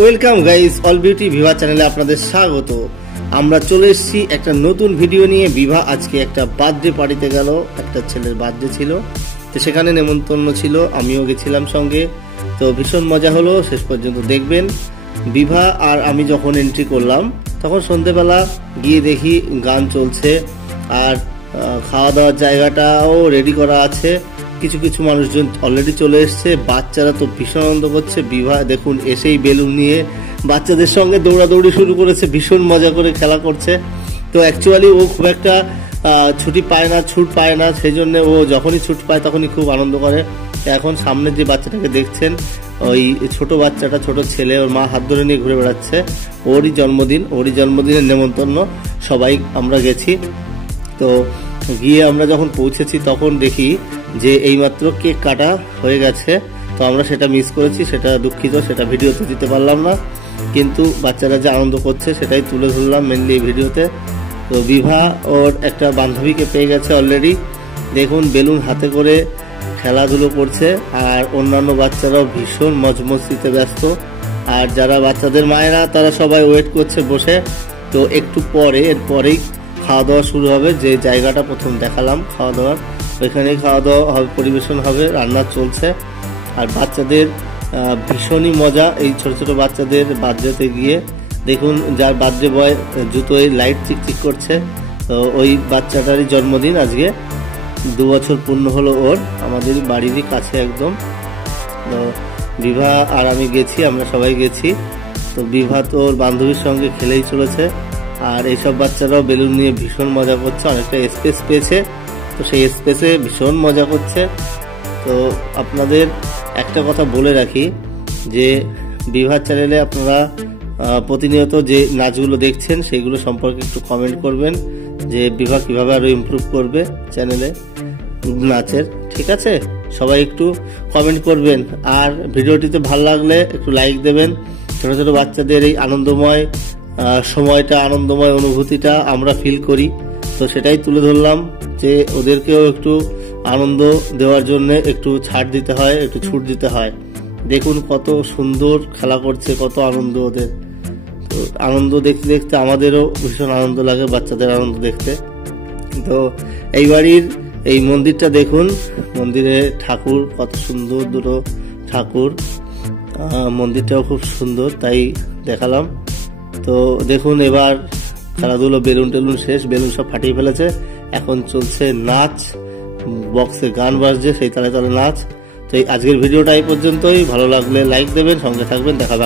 Welcome guys, all beauty Viva চ্যানেলে আপনাদের স্বাগত। আমরা চলে এসেছি একটা নতুন ভিডিও নিয়ে। বিভা আজকে একটা বার্থডে পার্টিতে গেল, একটা ছেলের বার্থডে ছিল, তো সেখানে নেমন্তন্ন ছিল, আমিও গেছিলাম সঙ্গে। তো ভীষণ মজা হলো, শেষ পর্যন্ত দেখবেন। বিভা আর আমি যখন এন্ট্রি করলাম তখন সন্ধ্যেবেলা গিয়ে দেখি গান চলছে আর খাওয়া দাওয়ার জায়গাটাও রেডি করা আছে। কিছু কিছু মানুষজন অলরেডি চলে এসছে, বাচ্চারা তো ভীষণ আনন্দ করছে। বিভা দেখুন এসেই বেলুন নিয়ে বাচ্চাদের সঙ্গে দৌড়াদৌড়ি শুরু করেছে, ভীষণ মজা করে খেলা করছে। তো অ্যাকচুয়ালি ও খুব একটা ছুটি পায় না, ছুট পায় না, সেই জন্য ও যখনই ছুট পায় তখনই খুব আনন্দ করে। এখন সামনে যে বাচ্চাটাকে দেখছেন, ওই ছোট বাচ্চাটা, ছোট ছেলে, ওর মা হাত ধরে নিয়ে ঘুরে বেড়াচ্ছে। ওরই জন্মদিনের নেমন্তন্ন, সবাই আমরা গেছি। তো গিয়ে আমরা যখন পৌঁছেছি তখন দেখি যে এইমাত্র কেক কাটা হয়ে গেছে। তো আমরা সেটা মিস করেছি, সেটা দুঃখিত, সেটা ভিডিওতে দিতে পারলাম না, কিন্তু বাচ্চারা যে আনন্দ করছে সেটাই তুলে ধরলাম মেনলি এই ভিডিওতে। তো বিভা ওর একটা বান্ধবীকে পেয়ে গেছে অলরেডি, দেখুন বেলুন হাতে করে খেলাধুলো করছে, আর অন্যান্য বাচ্চারাও ভীষণ মজমস্তিতে ব্যস্ত। আর যারা বাচ্চাদের মায়েরা তারা সবাই ওয়েট করছে বসে। তো একটু পরে এরপরেই খাওয়া দাওয়া শুরু হবে। যে জায়গাটা প্রথম দেখালাম খাওয়া দাওয়ার, ওইখানেই খাওয়া দাওয়া হবে, পরিবেশন হবে, রান্না চলছে। আর বাচ্চাদের ভীষণই মজা এই ছোট ছোট বাচ্চাদের বার্থডেতে গিয়ে। দেখুন যার বার্থডে বয় জুতোয় লাইট চিকচিক করছে, তো ওই বাচ্চাটারই জন্মদিন আজকে, 2 বছর পূর্ণ হলো ওর, আমাদের বাড়িরই কাছে একদম। তো বিভা আর আমি গেছি, আমরা সবাই গেছি। তো বিভা তো ওর বান্ধবীর সঙ্গে খেলেই চলেছে, আর এইসব বাচ্চারাও বেলুন নিয়ে ভীষণ মজা করছে, অনেকটা স্পেস পেয়েছে, তো সেই স্পেসে ভীষণ মজা করছে। তো আপনাদের একটা কথা বলে রাখি যে বিভা চ্যানেলে আপনারা প্রতিনিয়ত যে নাচগুলো দেখছেন সেগুলো সম্পর্কে একটু কমেন্ট করবেন, যে বিভা কিভাবে আরো ইমপ্রুভ করবে চ্যানেলে নাচের, ঠিক আছে? সবাই একটু কমেন্ট করবেন, আর ভিডিওটিতে ভালো লাগলে একটু লাইক দেবেন। ছোট ছোট বাচ্চাদের এই আনন্দময় সময়টা, আনন্দময় অনুভূতিটা আমরা ফিল করি, তো সেটাই তুলে ধরলাম, যে ওদেরকেও একটু আনন্দ দেওয়ার জন্য একটু ছাড় দিতে হয়, একটু ছুট দিতে হয়। দেখুন কত সুন্দর খেলা করছে, কত আনন্দ ওদের। তো আনন্দ দেখতে দেখতে আমাদেরও ভীষণ আনন্দ লাগে, বাচ্চাদের আনন্দ দেখতে। তো এই বাড়ির এই মন্দিরটা দেখুন, মন্দিরে ঠাকুর কত সুন্দর, দুটো ঠাকুর, মন্দিরটাও খুব সুন্দর, তাই দেখালাম। তো দেখুন এবার খেলাধুলো, বেলুন টেলুন শেষ, বেলুন সব ফাটিয়ে ফেলেছে, এখন চলছে নাচ, বক্সে গান বাজছে, সেই তালে তালে নাচ। তো এই আজকের ভিডিওটা এই পর্যন্তই। ভালো লাগলে লাইক দেবেন, সঙ্গে থাকবেন, দেখা